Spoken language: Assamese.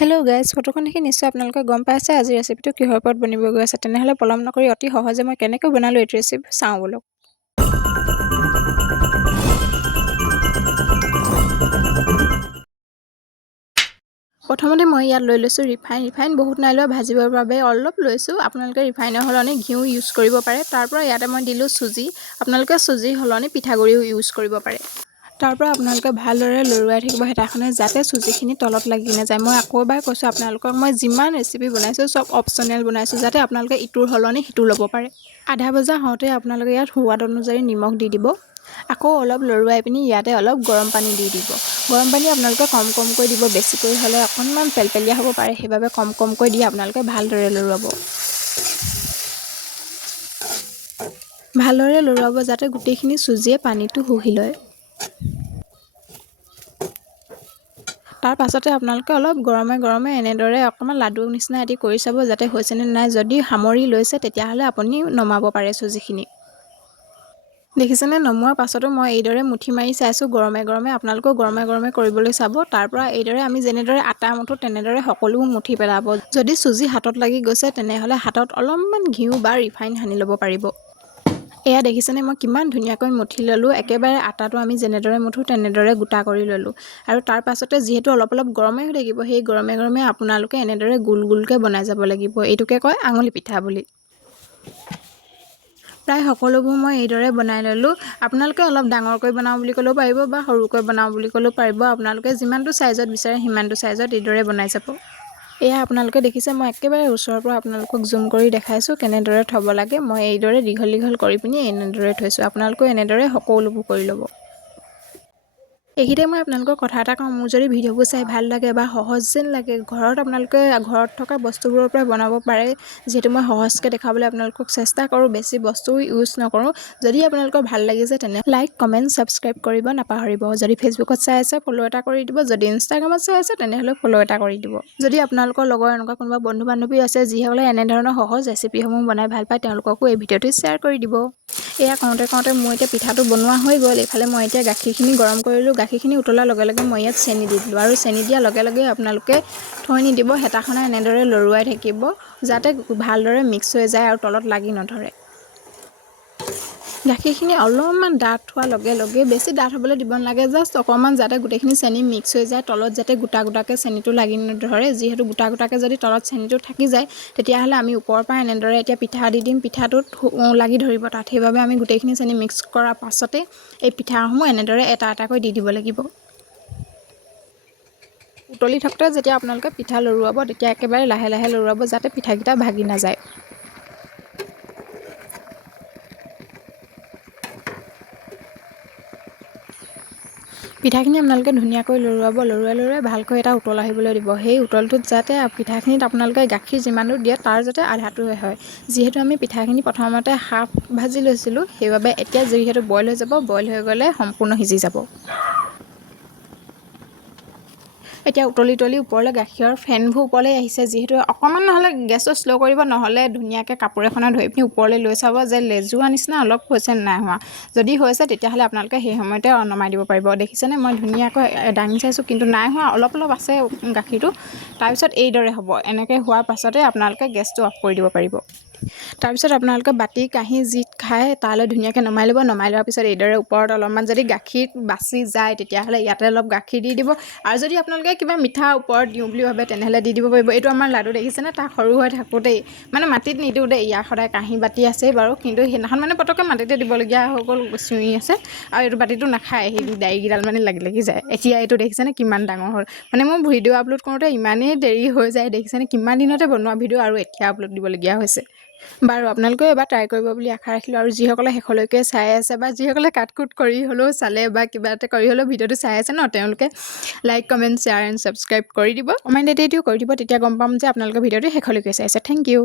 হেল্ল' গাইজ, ফটোখন দেখি নিশ্চয় আপোনালোকে গম পাইছে আজি ৰেচিপিটো কিহৰ ওপৰত বনিব গৈ আছে। তেনেহ'লে পলম নকৰি অতি সহজে মই কেনেকৈ বনালোঁ এইটো ৰেচিপি চাওঁ বলক। প্ৰথমতে মই ইয়াত লৈ লৈছোঁ ৰিফাইন বহুত নাই লোৱা, ভাজিবৰ বাবে অলপ লৈছোঁ। আপোনালোকে ৰিফাইনৰ সলনি ঘিউ ইউজ কৰিব পাৰে। তাৰপৰা ইয়াতে মই দিলোঁ চুজি। আপোনালোকে চুজিৰ সলনি পিঠাগুড়িও ইউজ কৰিব পাৰে। তাৰপৰা আপোনালোকে ভালদৰে লৰুৱাই থাকিব হেতাখনে যাতে চুজিখিনি তলত লাগি নাযায়। মই আকৌ এবাৰ কৈছোঁ আপোনালোকক, মই যিমান ৰেচিপি বনাইছোঁ চব অপশ্যনেল বনাইছোঁ, যাতে আপোনালোকে ইটোৰ সলনি সিটো ল'ব পাৰে। আধা ভজা হওঁতে আপোনালোকে ইয়াত সোৱাদ অনুযায়ী নিমখ দি দিব। আকৌ অলপ লৰুৱাই পিনি ইয়াতে অলপ গৰম পানী দি দিব। গৰম পানী আপোনালোকে কমকৈ দিব, বেছিকৈ হ'লে অকণমান পেলপেলীয়া হ'ব পাৰে, সেইবাবে কমকৈ দি আপোনালোকে ভালদৰে লৰুৱাব। ভালদৰে লৰুৱাব যাতে গোটেইখিনি চুজিয়ে পানীটো শুহি লয়। তাৰ পাছতে আপোনালোকে অলপ গৰমে এনেদৰে অকণমান লাডু নিচিনা এটি কৰি চাব যাতে হৈছেনে নাই। যদি সামৰি লৈছে তেতিয়াহ'লে আপুনি নমাব পাৰে চুজিখিনি। দেখিছেনে, নমোৱাৰ পাছতো মই এইদৰে মুঠি মাৰি চাইছোঁ গৰমে আপোনালোকেও গৰমে কৰিবলৈ চাব। তাৰপৰা এইদৰে আমি যেনেদৰে আটা মুঠো তেনেদৰে সকলোবোৰ মুঠি পেলাব। যদি চুজি হাতত লাগি গৈছে তেনেহ'লে হাতত অলপমান ঘিউ বা ৰিফাইন সানি ল'ব পাৰিব। এয়া দেখিছেনে মই কিমান ধুনীয়াকৈ মুঠি ল'লোঁ। একেবাৰে আটাটো আমি যেনেদৰে মুঠোঁ তেনেদৰে গোটা কৰি ল'লোঁ। আৰু তাৰ পাছতে যিহেতু অলপ গৰমে হৈ থাকিব, সেই গৰমে আপোনালোকে এনেদৰে গোলকৈ বনাই যাব লাগিব। এইটোকে কয় আঙুলি পিঠা বুলি। প্ৰায় সকলোবোৰ মই এইদৰে বনাই ল'লোঁ। আপোনালোকে অলপ ডাঙৰকৈ বনাওঁ বুলি ক'লেও পাৰিব বা সৰুকৈ বনাওঁ বুলি ক'লেও পাৰিব। আপোনালোকে যিমানটো চাইজত বিচাৰে সিমানটো চাইজত এইদৰে বনাই যাব। এয়া আপোনালোকে দেখিছে, মই একেবাৰে ওচৰৰ পৰা আপোনালোকক জুম কৰি দেখাইছোঁ কেনেদৰে থ'ব লাগে। মই এইদৰে দীঘল কৰি পিনি এনেদৰে থৈছোঁ। আপোনালোকেও এনেদৰে সকলোবোৰ কৰি ল'ব। এইখিনিতে মই আপোনালোকক কথা এটা কওঁ, মোৰ যদি ভিডিঅ'বোৰ চাই ভাল লাগে বা সহজ যেন লাগে, আপোনালোকে ঘৰত থকা বস্তুবোৰৰ পৰা বনাব পাৰে। যিহেতু মই সহজকৈ দেখাবলৈ আপোনালোকক চেষ্টা কৰোঁ, বেছি বস্তু ইউজ নকৰোঁ। যদি আপোনালোকৰ ভাল লাগিছে তেনে লাইক, কমেণ্ট, ছাবস্ক্ৰাইব কৰিব নাপাহৰিব। যদি ফেচবুকত চাই আছে ফ'ল' এটা কৰি দিব। যদি ইনষ্টাগ্ৰামত চাই আছে তেনেহ'লে ফ'ল' এটা কৰি দিব। যদি আপোনালোকৰ লগৰ এনেকুৱা কোনোবা বন্ধু-বান্ধৱী আছে যিসকলে এনেধৰণৰ সহজ ৰেচিপিসমূহ বনাই ভাল পায়, তেওঁলোককো এই ভিডিঅ'টো শ্বেয়াৰ কৰি দিব। এয়া কওঁতে মোৰ এতিয়া পিঠাটো বনোৱা হৈ গ'ল। এইফালে মই এতিয়া গাখীৰখিনি গৰম কৰিলোঁ। গাখীৰখিনি উতলাৰ লগে মই ইয়াত চেনি দি দিলোঁ। আৰু চেনি দিয়াৰ লগে আপোনালোকে থৈ নিদিব, হেতাখনে এনেদৰে লৰুৱাই থাকিব যাতে ভালদৰে মিক্স হৈ যায় আৰু তলত লাগি নধৰে। গাখীৰখিনি অলপমান ডাঠ হোৱাৰ লগে বেছি ডাঠ হ'বলৈ দিব নালাগে, জাষ্ট অকণমান যাতে গোটেইখিনি চেনি মিক্স হৈ যায়, তলত যাতে গোটা চেনিটো লাগি নধৰে। যিহেতু গোটাকৈ যদি তলত চেনিটো থাকি যায় তেতিয়াহ'লে আমি ওপৰৰ পৰা এনেদৰে এতিয়া পিঠা দি দিম, পিঠাটোত লাগি ধৰিব তাত। সেইবাবে আমি গোটেইখিনি চেনি মিক্স কৰাৰ পাছতে এই পিঠাসমূহ এনেদৰে এটাকৈ দি দিব লাগিব। উতলি থাকোঁতে যেতিয়া আপোনালোকে পিঠা লৰুৱাব তেতিয়া একেবাৰে লাহে লৰুৱাব যাতে পিঠাকেইটা ভাগি নাযায়। পিঠাখিনি আপোনালোকে ধুনীয়াকৈ লৰুৱাব, লৰুৱাই ভালকৈ এটা উতল আহিবলৈ দিব। সেই উতলটোত যাতে পিঠাখিনিত আপোনালোকে গাখীৰ যিমানটো দিয়ে তাৰ যাতে আধাটোৱে হয়। যিহেতু আমি পিঠাখিনি প্ৰথমতে হাফ ভাজি লৈছিলোঁ, সেইবাবে এতিয়া যিহেতু বইল হৈ যাব, বইল হৈ গ'লে সম্পূৰ্ণ সিজি যাব। এতিয়া উতলি ওপৰলৈ গাখীৰৰ ফেনবোৰ ওপৰলৈ আহিছে। যিহেতু অকণমান নহ'লে গেছটো শ্ল' কৰিব, নহ'লে ধুনীয়াকৈ কাপোৰ এখনে ধৰি পিনি ওপৰলৈ লৈ চাব যে লেজুৱা নিচিনা অলপ হৈছে নাই হোৱা। যদি হৈছে তেতিয়াহ'লে আপোনালোকে সেই সময়তে নমাই দিব পাৰিব। দেখিছেনে মই ধুনীয়াকৈ দাঙি চাইছোঁ কিন্তু নাই হোৱা, অলপ আছে গাখীৰটো। তাৰপিছত এইদৰে হ'ব। এনেকৈ হোৱাৰ পাছতে আপোনালোকে গেছটো অফ কৰি দিব পাৰিব। তাৰপিছত আপোনালোকে বাতি, কাঁহী যিত খায় তালৈ ধুনীয়াকৈ নমাই ল'ব। নমাই লোৱাৰ পিছত এইদৰে ওপৰত অলপমান যদি গাখীৰ বাচি যায় তেতিয়াহ'লে ইয়াতে অলপ গাখীৰ দি দিব। আৰু যদি আপোনালোকে কিবা মিঠা ওপৰত দিওঁ বুলি ভাবে তেনেহ'লে দি দিব পাৰিব। এইটো আমাৰ লাডু দেখিছেনে, তাক সৰু হৈ থাকোঁতেই মাটিত নিদিওঁ দেই, ইয়াৰ সদায় কাঁহী বাতি আছেই বাৰু, কিন্তু সেইদিনাখন পটককৈ মাটিতে দিবলগীয়া হৈ গ'ল, চিঞৰি আছে। আৰু এইটো বাতিটো নাখায়, সেই ডাৰিকেইডাল লাগি যায়। এতিয়া এইটো দেখিছেনে কিমান ডাঙৰ হ'ল। মোৰ ভিডিঅ' আপলোড কৰোঁতে ইমানেই দেৰি হৈ যায়। দেখিছেনে কিমান দিনতে বনোৱা ভিডিঅ' আৰু এতিয়া আপলোড দিবলগীয়া হৈছে। বাৰু আপোনালোকেও এবাৰ ট্ৰাই কৰিব বুলি আশা ৰাখিলোঁ। আৰু যিসকলে শেষলৈকে চাই আছে বা যিসকলে কাট কুট কৰি হ'লেও চালে বা কিবা এটা কৰি হ'লেও ভিডিঅ'টো চাই আছে তেওঁলোকে like, comment, share and subscribe কৰি দিব। কমেণ্ট এটাও কৰি দিব, তেতিয়া গম পাম যে আপোনালোকে ভিডিঅ'টো শেষলৈকে চাই আছে। Thank U.